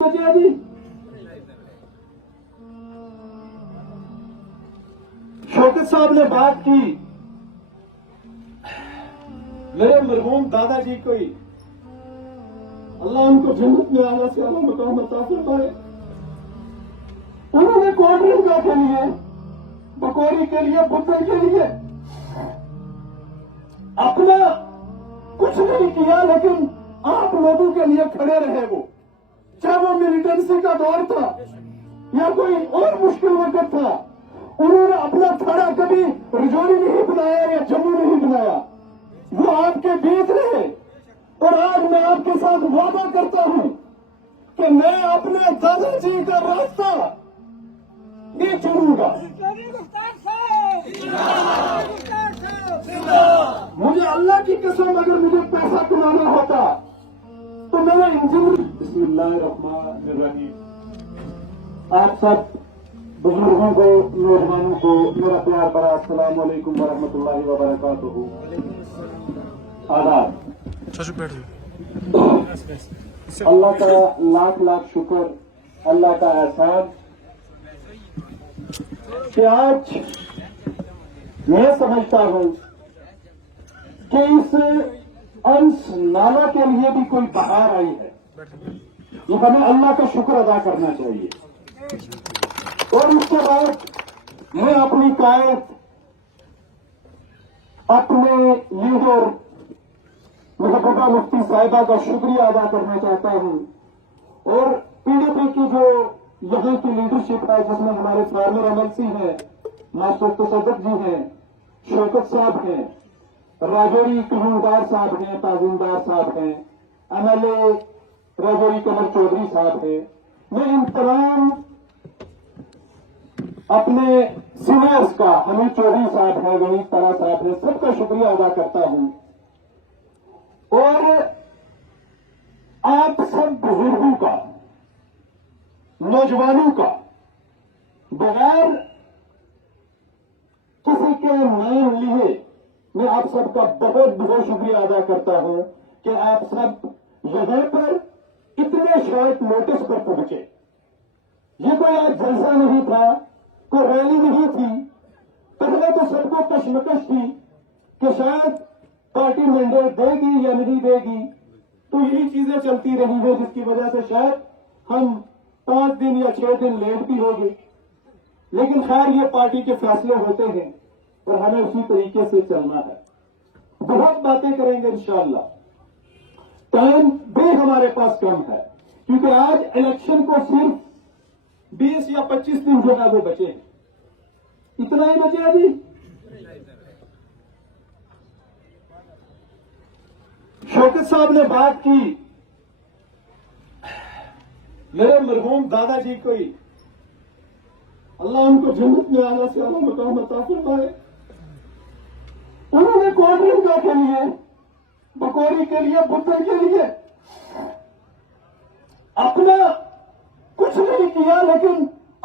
جی شوکت صاحب نے بات کی میرے مرحوم دادا جی کو ہی اللہ ان کو جنت میں آنا سے اللہ مقام عطا فرمائے. انہوں نے کولڈ ڈرنک کے لیے پکوڑی کے لیے بتن کے لیے اپنا کچھ نہیں کیا لیکن آپ لوگوں کے لیے کھڑے رہے. وہ چاہے وہ ملیٹنسی کا دور تھا یا کوئی اور مشکل وقت تھا, انہوں نے اپنا کھڑا کبھی رجوری نہیں بنایا یا جموں نہیں بنایا. وہ آپ کے بیچ رہے اور آج میں آپ کے ساتھ وعدہ کرتا ہوں کہ میں اپنے دادا جی کا راستہ نہیں چنوں گا. مجھے اللہ کی قسم اگر مجھے پیسہ کمانا ہوتا تو میرا انجن. بسم اللہ الرحمن الرحیم. آپ سب بزرگوں کو نوجوانوں کو میرا پیار بڑا السلام علیکم ورحمۃ اللہ وبرکاتہ. آداب. اللہ کا لاکھ لاکھ شکر, اللہ کا احسان کہ آج میں سمجھتا ہوں کہ اس انس نالا کے لیے بھی کوئی بہار آئی ہے. یہ ہمیں اللہ کا شکر ادا کرنا چاہیے. اور اس کے بعد میں اپنی قائد اپنے لیڈر محبوبہ مفتی صاحبہ کا شکریہ ادا کرنا چاہتا ہوں. اور پی ڈی پی کی جو یہاں کی لیڈرشپ ہے جس میں ہمارے فارمر ایملسی ہیں, ماسٹر تصدق جی ہیں, شوکت صاحب ہیں, راجوری کلوندار صاحب ہیں, تعظیمدار صاحب ہیں, M L A Rajouri Qamar Chaudhary صاحب ہیں. میں ان تمام اپنے سینئرز کا, حمید چودھری صاحب ہیں, ونیت تارا صاحب ہیں, سب کا شکریہ ادا کرتا ہوں. اور آپ سب بزرگوں کا, نوجوانوں کا بغیر کسی کے نام لیے میں آپ سب کا بہت بہت شکریہ ادا کرتا ہوں کہ آپ سب یہاں پر اتنے شارٹ نوٹس پر پہنچے. یہ کوئی آج جلسہ نہیں تھا, کوئی ریلی نہیں تھی. پہلے تو سب کو کشمکش تھی کہ شاید پارٹی مینڈیٹ دے گی یا نہیں دے گی, تو یہی چیزیں چلتی رہی ہیں جس کی وجہ سے شاید ہم 5 دن یا 6 دن لیٹ بھی ہو گئے. لیکن خیر یہ پارٹی کے فیصلے ہوتے ہیں اور ہمیں اسی طریقے سے چلنا ہے. بہت باتیں کریں گے انشاءاللہ. ٹائم بھی ہمارے پاس کم ہے کیونکہ آج الیکشن کو صرف 20 یا 25 دن جو ہے وہ بچے ہیں. اتنا ہی بچے ہیں جی. شوکت صاحب نے بات کی میرے مرحوم دادا جی کو ہی اللہ ان کو جنت میں آنا سے اللہ مقام عطا فرمائے. انہوں نے کولڈ ڈرنک کے لیے پکوڑی کے لیے بتن کے لیے اپنا کچھ نہیں کیا لیکن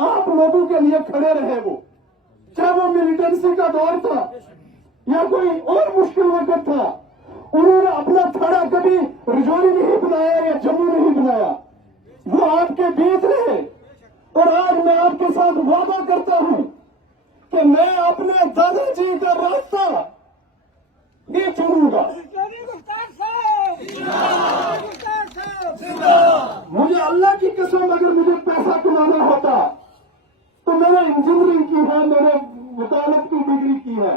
آپ لوگوں کے لیے کھڑے رہے. وہ چاہے وہ ملیٹنسی کا دور تھا یا کوئی اور مشکل وقت تھا, انہوں نے اپنا کھڑا کبھی رجوری نہیں بنایا یا جموں نہیں بنایا. وہ آپ کے بیچ رہے اور آج میں آپ کے ساتھ وعدہ کرتا ہوں کہ میں اپنے دادا جی کا راستہ نہیں چنوں گا. مجھے اللہ کی قسم اگر مجھے پیسہ کمانا ہوتا تو میں نے انجینئرنگ کی ہے, میں نے وکالت کی ڈگری کی ہے,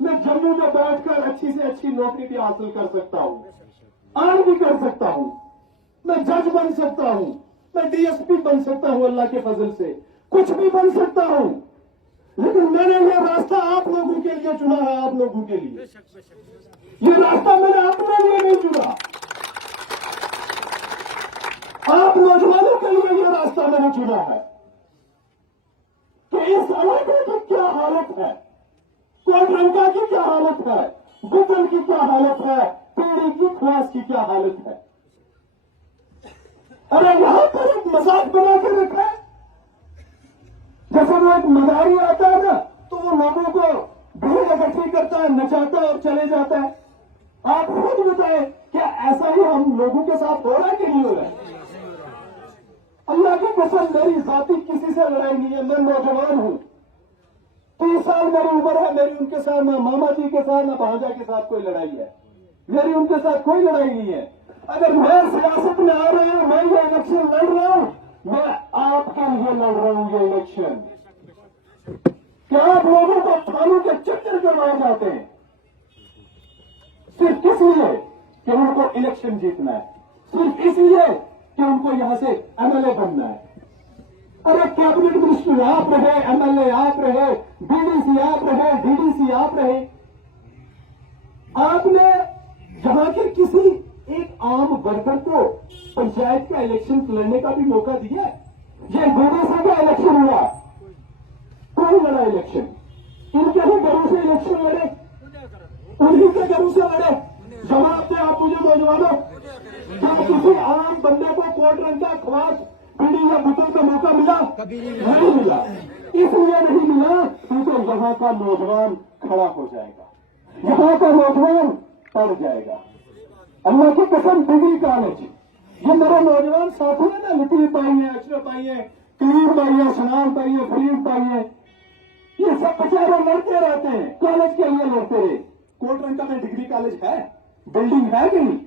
میں جموں میں بیٹھ کر اچھی سے اچھی نوکری بھی حاصل کر سکتا ہوں, آن بھی کر سکتا ہوں, میں جج بن سکتا ہوں, میں ڈی ایس پی بن سکتا ہوں, اللہ کے فضل سے کچھ بھی بن سکتا ہوں. لیکن میں نے یہ راستہ آپ لوگوں کے لیے چنا ہے. آپ لوگوں کے لیے یہ راستہ میں نے اپنے لیے نہیں چنا, آپ نوجوانوں کے لیے یہ راستہ میں نے چنا ہے کہ اس علاقے کی کیا حالت ہے, کولڈ ڈرنکا کی کیا حالت ہے, بتن کی کیا حالت ہے, پیڑی کی خواص کی کیا حالت ہے. ارے یہاں پر ایک مذاق بنا کے رکھا ہے. جیسے وہ ایک مزاری آتا ہے نا تو وہ لوگوں کو بھیڑ اکٹھی کرتا ہے, نچاتا ہے اور چلے جاتا ہے. آپ خود بتائیں کیا ایسا ہی ہم لوگوں کے ساتھ ہو رہا ہے کہ نہیں ہو رہا ہے؟ कसम मेरी जाति किसी से लड़ाई नहीं है। मैं नौजवान हूं, 30 साल मेरी उम्र है। मेरी उनके साथ ना मामा जी के साथ ना भांजा के साथ कोई लड़ाई है। मेरी उनके साथ कोई लड़ाई नहीं है। अगर मैं सियासत में आ रहा हूं, मैं ये इलेक्शन लड़ रहा हूं, मैं आपके लिए लड़ रहा हूं ये इलेक्शन। क्या आप लोगों को थानों के चक्कर करवाए जाते हैं सिर्फ इसलिए कि उनको इलेक्शन जीतना है, सिर्फ इसलिए कि उनको यहां से एमएलए बनना है। अरे कैबिनेट मिनिस्टर आप रहे, एमएलए आप रहे, बीडीसी आप रहे, डीडीसी आप रहे, आपने जहां के किसी एक आम वर्कर को पंचायत का इलेक्शन लड़ने का भी मौका दिया है? ये डीडीसी का इलेक्शन हुआ, कौन लड़ा इलेक्शन? इनके ही घरों से इलेक्शन लड़े, उन्हीं के घरों से लड़े। जवाब दे आप मुझे नौजवानों, जब किसी आम बंदे को कोट रंग का अखबार पीढ़ी या बुतल का मौका मिला? नहीं मिला। इसलिए नहीं मिला क्योंकि यहां का नौजवान खड़ा हो जाएगा, यहां का नौजवान पढ़ जाएगा। अल्लाह की कसम, डिग्री कॉलेज, ये मेरे नौजवान साथी ने ना लिखी पाई है, अक्षर पाई है, क्लीन पाई है, स्नान पाई है, फ्रीज पाई है, ये सब बेचारे लड़ते रहते हैं, कॉलेज के लिए लड़ते रहे। कोट रंका में डिग्री कॉलेज है, बिल्डिंग है कि नहीं?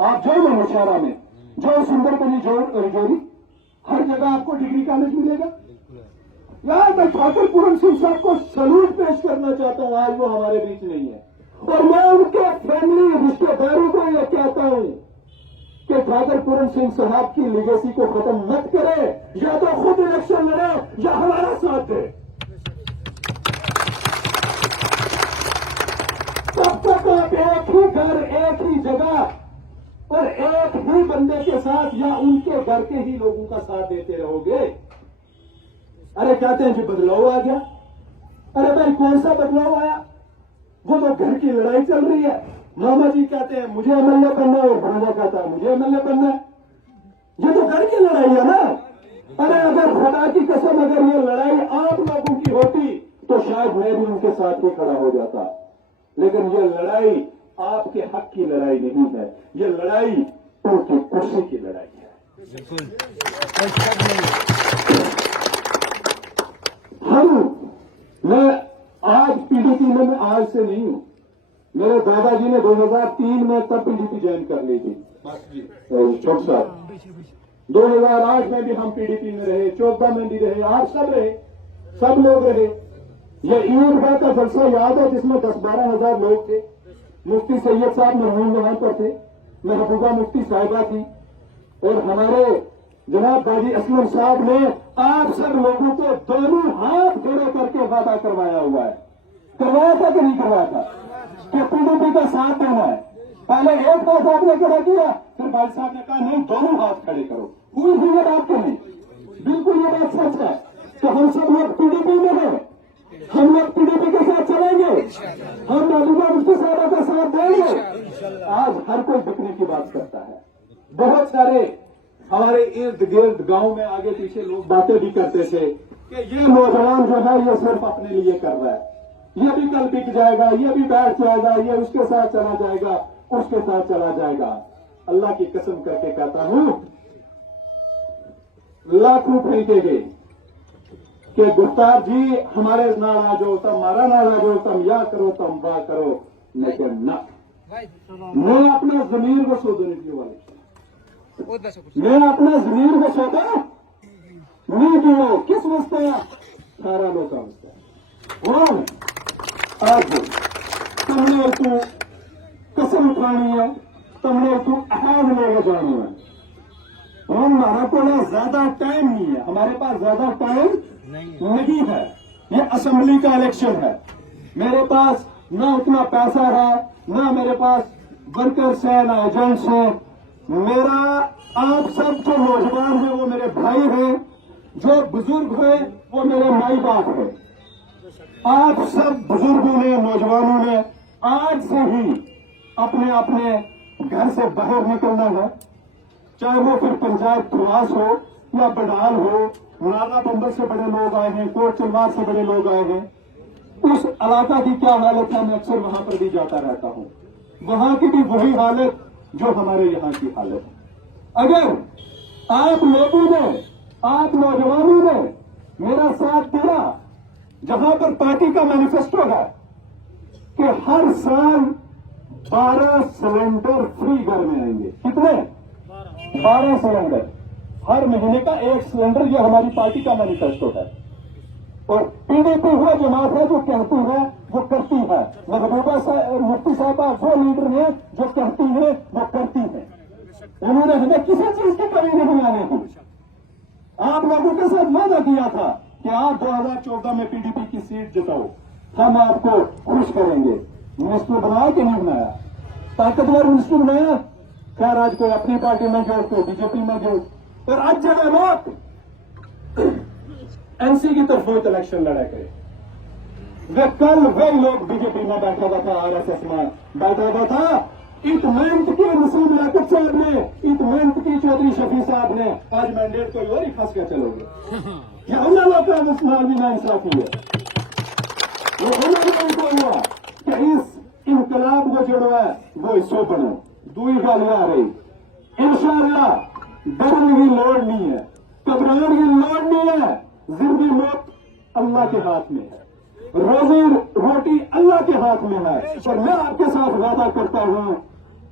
आप जो नौशहरा में, जो सुंदरबनी, जो रजौरी, हर जगह आपको डिग्री कॉलेज मिलेगा। यार मैं ठाकुर पूरन सिंह साहब को सैल्यूट पेश करना चाहता हूं, आज वो हमारे बीच नहीं है। और मैं उनके फैमिली रिश्तेदारों को यह कहता हूं कि ठाकुर पूरन सिंह साहब की लीगेसी को खत्म मत करे, या तो खुद इलेक्शन लड़े या हमारा साथ दे। तब तक आप एक ही घर, एक ही जगह और एक ही बंदे के साथ या उनके घर के ही लोगों का साथ देते रहोगे। अरे कहते हैं कि बदलाव आ गया। अरे भाई कौन सा बदलाव आया? वो तो घर की लड़ाई चल रही है। मामा जी कहते हैं मुझे एमएलए बनना है और भांजा कहता है मुझे एमएलए बनना है। ये तो घर की लड़ाई है ना। अरे अगर खुदा की कसम, अगर ये लड़ाई आप लोगों की होती तो शायद मैं भी उनके साथ ही खड़ा हो जाता। लेकिन ये लड़ाई आपके हक की लड़ाई नहीं है, ये लड़ाई उनकी कुर्सी की लड़ाई है। मैं आज पीडीपी में, मैं आज से नहीं हूं। मेरे दादाजी ने 2003 में तब पीडीपी ज्वाइन कर ली थी, छोट साहब। 2008 में भी हम पीडीपी में रहे, 14 में भी रहे, आप सब रहे, सब लोग रहे। ये ईदगाह का जलसा याद है जिसमें 10-12 हजार लोग थे। मुफ्ती सैयद साहब मरहूम वहां पर थे, महबूबा मुफ्ती साहिबा थी, और हमारे जनाब बाजी असलम साहब ने आप सब लोगों को दोनों हाथ खड़े करके वादा करवाया हुआ है। करवाया था कि नहीं करवाया था कि पीडीपी का साथ देना है? पहले एक हाथ आपने खड़ा किया, फिर भाई साहब ने कहा नहीं दोनों हाथ खड़े करो। हुई ये बात तो नहीं, बिल्कुल ये बात सच है कि हम सब लोग पीडीपी में हैं, हम लोग पीडीपी के साथ चलेंगे, हम महबूबा मुफ्ती साहिबा का साथ देंगे। आज हर कोई बिकने की बात करता है। बहुत सारे हमारे इर्द गिर्द गांव में आगे पीछे लोग बातें भी करते थे कि ये नौजवान जो है ये सिर्फ अपने लिए कर रहा है, ये भी कल बिक जाएगा, ये भी बैठ जाएगा, ये उसके साथ चला जाएगा, उसके साथ चला जाएगा। अल्लाह की कसम करके कहता हूं, लाखों फेंकेंगे कि गुफ्तार जी हमारे नाल आ जाओ, तम हमारा नाल आ जाओ, तम या करो तम वाह करो, लेकिन ना, मैं अपना जमीर को सौदने की वाले, मैं अपना जमीर को सौदा नहीं दियो। किस वास्ते? सारा लोग का वास्ते। आज तुमने तू कसम उठानी है, तुमने तू अहद लेके जानी है। हमारा को ज्यादा टाइम नहीं है, हमारे पास ज्यादा टाइम नहीं है। ये असेंबली का इलेक्शन है, मेरे पास ना उतना पैसा है, ना मेरे पास वर्कर्स है, ना एजेंट्स हैं। मेरा आप सब जो नौजवान हैं वो मेरे भाई हैं, जो बुजुर्ग हैं वो मेरे माई बाप हैं। आप सब बुजुर्गों ने, नौजवानों ने आज से ही अपने अपने घर से बाहर निकलना है, चाहे वो फिर पंचायत खुवास हो या बडाल हो, नाला बंदर से बड़े लोग आए हैं, कोट चिलवार से बड़े लोग आए हैं। उस इलाका की क्या हालत है, मैं अक्सर वहां पर भी जाता रहता हूं। वहां की भी वही हालत जो हमारे यहां की हालत है। अगर आप लोगों ने आप नौजवानों ने मेरा साथ दिया जहां पर पार्टी का मैनिफेस्टो है कि हर साल 12 सिलेंडर फ्री घर में आएंगे। कितने? 12 सिलेंडर हर महीने का 1 सिलेंडर, ये हमारी पार्टी का मैनिफेस्टो है। और पीडीपी हुआ जमात है जो कहती है वो करती है। महबूबा मुफ्ती साहबा वो लीडर है जो कहती है वो करती है। उन्होंने हमें किसी चीज की कमी नहीं आने दी। आप लोगों के साथ वादा किया था कि आप 2014 में पीडीपी की सीट जिताओ, हम आपको खुश करेंगे। मिनिस्टर बनाया कि नहीं बनाया? ताकतवर मिनिस्टर बनाया। खैर आज कोई अपनी पार्टी में जो, कोई बीजेपी में जो, और आज जगह मौत एनसी की तरफ इलेक्शन लड़ा करे। वे कल वही लोग बीजेपी में बैठा हुआ था, आरएसएस में बैठा हुआ था। इतमेंट की नसीब लाकब साहब ने, इतमेंट की चौधरी शफी साहब ने आज मैंडेट कोई और ही फंस कर चलोगे। क्या उन लोग का मुस्लिम भी नाइंसाफी है? वो उन्होंने को हुआ कि इस इनकलाब को जोड़ो है वो हिस्सों बनो। दुई गल आ रही इंशाअल्लाह, डरने की लोड़ नहीं है, घबराने की लोड़ नहीं है। जिंदगी मौत अल्लाह के हाथ में है, रोजी रोटी अल्लाह के हाथ में है। और मैं आपके साथ वादा करता हूं,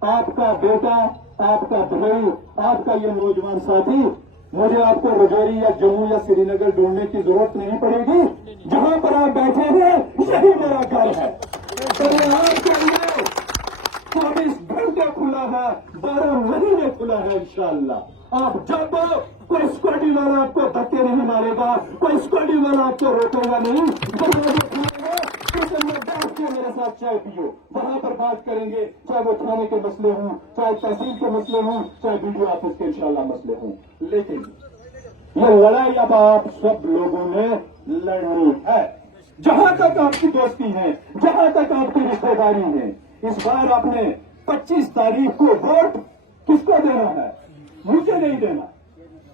आपका बेटा, आपका भाई, आपका ये नौजवान साथी, मुझे आपको रजौरी या जम्मू या श्रीनगर ढूंढने की जरूरत नहीं पड़ेगी। जहां पर आप बैठे हैं यही मेरा घर है। तो ये आपके लिए 24 घंटे खुला है, 12 महीने खुला है इंशाअल्लाह। आप जब कोई स्क्वाडी वाला आपको धक्के नहीं मारेगा, कोई स्क्वाडी वाला आपको रोकेगा नहीं। बैठ के मेरे साथ चाय पियो, वहां पर बात करेंगे, चाहे वो थाने के मसले हों, चाहे तहसील के मसले हों, चाहे बीडीओ ऑफिस के इंशाअल्लाह मसले हों। लेकिन ये लड़ाई अब आप सब लोगों ने लड़नी है। जहां तक आपकी दोस्ती है, जहां तक आपकी रिश्तेदारी है, इस बार आपने 25 तारीख को वोट किसको देना है? मुझे नहीं देना,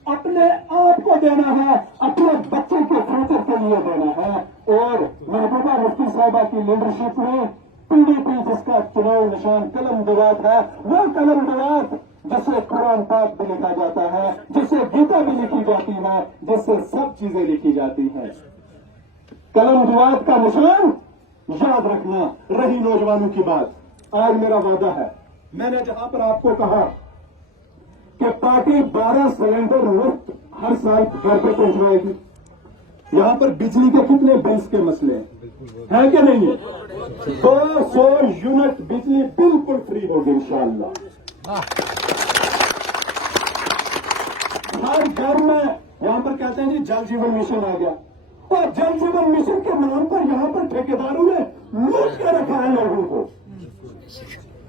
अपने आप को देना है, अपने बच्चे के फ्यूचर के लिए देना है। और महबूबा मुफ्ती साहिबा की लीडरशिप में पीडीपी जिसका चुनाव निशान कलम दवात है, वो कलम दवात जिससे कुरान पाक भी लिखा जाता है, जिससे गीता भी लिखी जाती है, जिससे सब चीजें लिखी जाती हैं। कलम दवात का निशान याद रखना। रही नौजवानों की बात, आज मेरा वादा है, मैंने जहां पर आपको कहा कि पार्टी 12 सिलेंडर मुफ्त हर साल घर पर पहुंचवाएगी, यहां पर बिजली के कितने बिल्स के मसले हैं कि नहीं है? 200 यूनिट बिजली बिल्कुल फ्री होगी इंशाअल्लाह। हर घर में, यहां पर कहते हैं जी जल जीवन मिशन आ गया, और जल जीवन मिशन के नाम पर यहां पर ठेकेदारों ने लूट के रखा है लोगों को।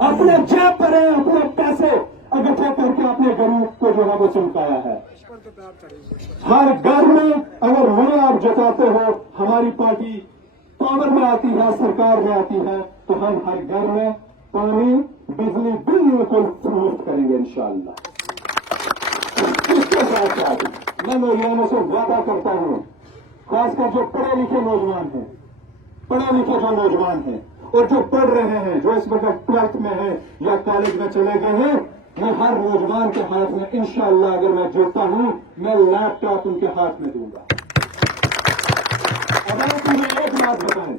अपने जेब पर है, अपने पैसे इकट्ठे करके अपने गरीब को जो है वो चमकाया है। हर घर में अगर मुझे आप जताते हो हमारी पार्टी पावर में आती है, सरकार में आती है, तो हम हर घर में पानी बिजली बिल्कुल मुफ्त करेंगे इंशाअल्लाह। इसके साथ साथ मैं नौजवानों से वादा करता हूं, खासकर जो पढ़े लिखे नौजवान हैं, पढ़े लिखे जो नौजवान हैं और जो पढ़ रहे हैं, जो इस वक्त 12th में हैं या कॉलेज में चले गए हैं, मैं हर नौजवान के हाथ में इंशाअल्लाह अगर मैं जीतता हूं, मैं लैपटॉप उनके हाथ में दूंगा। अब आप मुझे एक बात बताएं,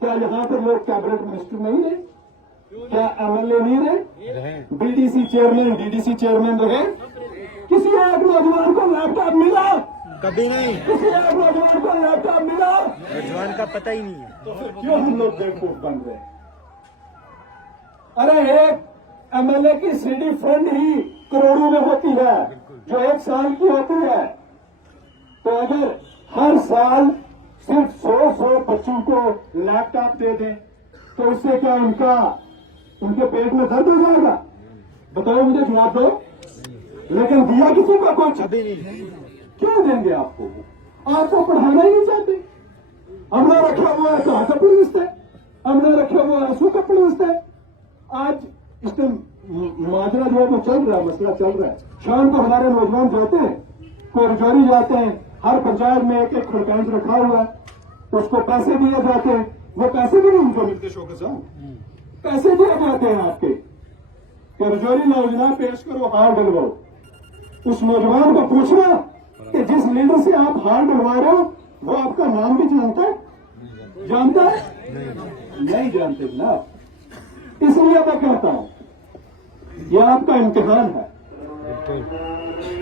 क्या यहां पर लोग कैबिनेट मिनिस्टर नहीं रहे? क्या एमएलए नहीं रहे? बीडीसी चेयरमैन, डीडीसी चेयरमैन रहे? किसी एक नौजवान को लैपटॉप मिला? कभी नहीं। किसी एक नौजवान को लैपटॉप मिला? नौजवान का पता ही नहीं है। तो फिर क्यों हम लोग बेवकूफ बन रहे? अरे एक एमएलए की सीडी फंड ही करोड़ों में होती है, जो 1 साल की होती है। तो अगर हर साल सिर्फ 100 बच्चों को लैपटॉप दे दें, तो उससे क्या उनके पेट में दर्द हो जाएगा? बताओ, मुझे जवाब दो। लेकिन दिया किसी को कुछ कभी नहीं। क्यों देंगे आपको? आपको पढ़ाना ही नहीं चाहते। हमने रखा हुआ है कहा का पुलिस है, हमने रखा हुआ है सूखा पुलिस है। आज इस टाइम माजरा जो है वो चल रहा है, मसला चल रहा है। शाम को हमारे नौजवान जाते हैं, कोई रजौरी जाते हैं, हर पंचायत में एक खुलकांच रखा हुआ है, उसको पैसे दिए जाते हैं। वो पैसे भी नहीं उनको मिलते, शौकत साहब, पैसे दिए जाते हैं आपके कि रजौरी योजना पेश करो, हार डलवाओ। उस नौजवान को पूछना लीडर से आप हार डलवा रहे हो, वो आपका नाम भी जानता है? जानता है? नहीं जानते जनाब। इसलिए मैं कहता हूं, यह आपका इम्तिहान है। बिल्कुल।